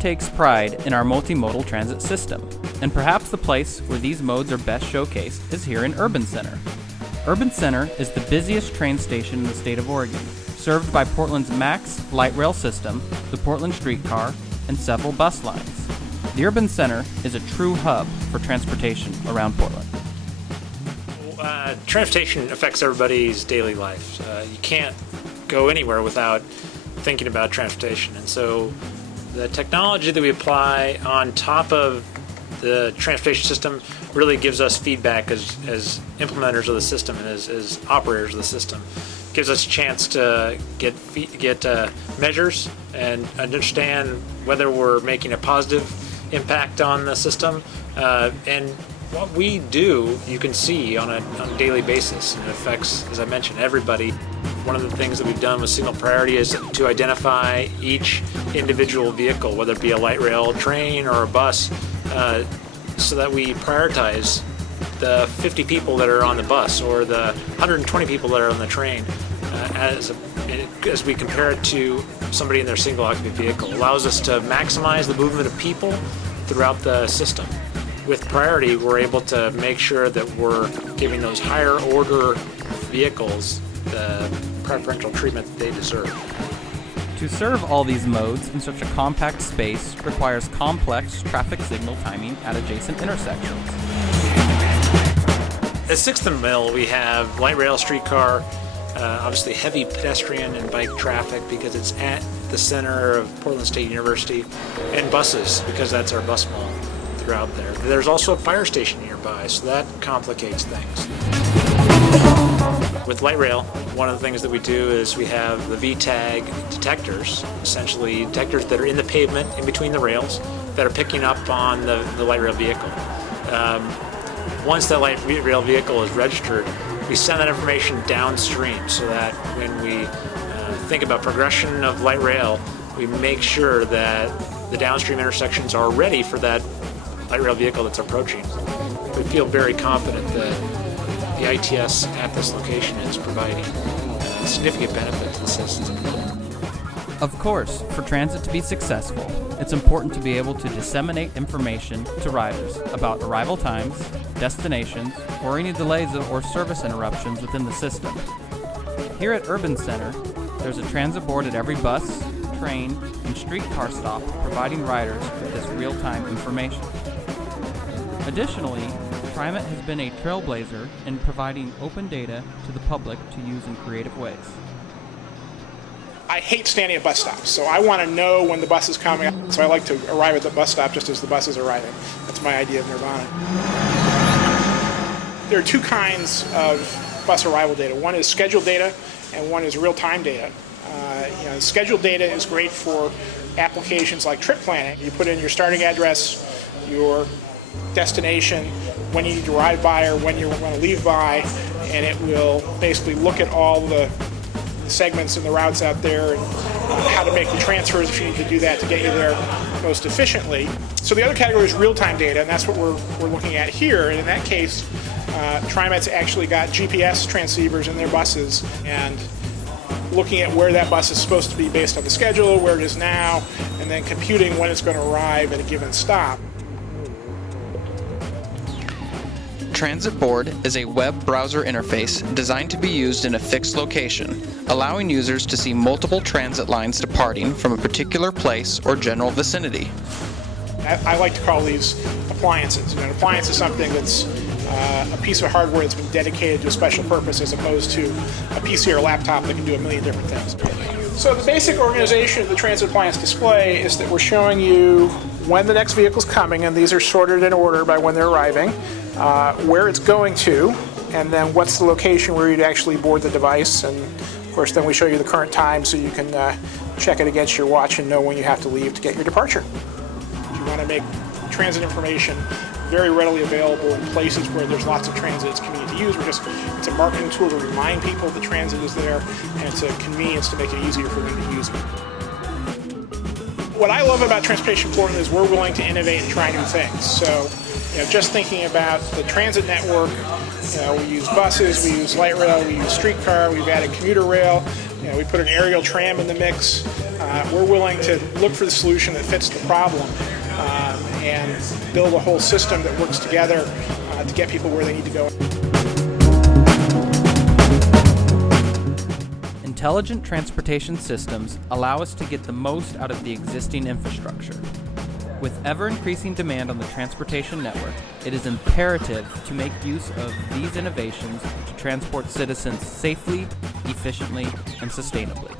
Portland takes pride in our multimodal transit system, and perhaps the place where these modes are best showcased is here in Urban Center. Urban Center is the busiest train station in the state of Oregon, served by Portland's MAX light rail system, the Portland streetcar, and several bus lines. The Urban Center is a true hub for transportation around Portland. Transportation affects everybody's daily life. You can't go anywhere without thinking about transportation, and so the technology that we apply on top of the transportation system really gives us feedback as implementers of the system and as operators of the system. Gives us a chance to get measures and understand whether we're making a positive impact on the system, and what we do you can see on a daily basis, and it affects, as I mentioned, everybody. One of the things that we've done with signal priority is to identify each individual vehicle, whether it be a light rail train or a bus, so that we prioritize the 50 people that are on the bus or the 120 people that are on the train as we compare it to somebody in their single occupant vehicle. It allows us to maximize the movement of people throughout the system. With priority, we're able to make sure that we're giving those higher order vehicles the preferential treatment that they deserve. To serve all these modes in such a compact space requires complex traffic signal timing at adjacent intersections. At 6th and Mill, we have light rail, streetcar, obviously heavy pedestrian and bike traffic because it's at the center of Portland State University, and buses because that's our bus mall throughout there. There's also a fire station nearby, so that complicates things. With light rail, one of the things that we do is we have the V-tag detectors, essentially detectors that are in the pavement in between the rails that are picking up on the light rail vehicle. Once that light rail vehicle is registered, we send that information downstream so that when we think about progression of light rail, we make sure that the downstream intersections are ready for that light rail vehicle that's approaching. We feel very confident that the ITS at this location is providing a significant benefit to the citizens of Portland. Of course, for transit to be successful, it's important to be able to disseminate information to riders about arrival times, destinations, or any delays or service interruptions within the system. Here at Urban Center, there's a transit board at every bus, train, and streetcar stop providing riders with this real-time information. Additionally, TriMet has been a trailblazer in providing open data to the public to use in creative ways. I hate standing at bus stops, so I want to know when the bus is coming, so I like to arrive at the bus stop just as the bus is arriving. That's my idea of nirvana. There are two kinds of bus arrival data. One is scheduled data, and one is real-time data. Scheduled data is great for applications like trip planning. You put in your starting address, your destination, when you need to arrive by or when you want to leave by, and it will basically look at all the segments and the routes out there and how to make the transfers if you need to do that to get you there most efficiently. So the other category is real-time data, and that's what we're looking at here. And in that case, TriMet's actually got GPS transceivers in their buses and looking at where that bus is supposed to be based on the schedule, where it is now, and then computing when it's going to arrive at a given stop. Transit Board is a web browser interface designed to be used in a fixed location, allowing users to see multiple transit lines departing from a particular place or general vicinity. I like to call these appliances. An appliance is something that's a piece of hardware that's been dedicated to a special purpose as opposed to a PC or a laptop that can do a million different things. So the basic organization of the transit appliance display is that we're showing you when the next vehicle's coming, and these are sorted in order by when they're arriving, where it's going to, and then what's the location where you'd actually board the device. And of course then we show you the current time so you can check it against your watch and know when you have to leave to get your departure. You want to make transit information very readily available in places where there's lots of transit it's convenient to use. It's a marketing tool to remind people the transit is there, and it's a convenience to make it easier for them to use it. What I love about Transportation Portland is we're willing to innovate and try new things. So, just thinking about the transit network, we use buses, we use light rail, we use streetcar, we've added commuter rail, we put an aerial tram in the mix. we're willing to look for the solution that fits the problem and build a whole system that works together to get people where they need to go. Intelligent transportation systems allow us to get the most out of the existing infrastructure. With ever-increasing demand on the transportation network, it is imperative to make use of these innovations to transport citizens safely, efficiently, and sustainably.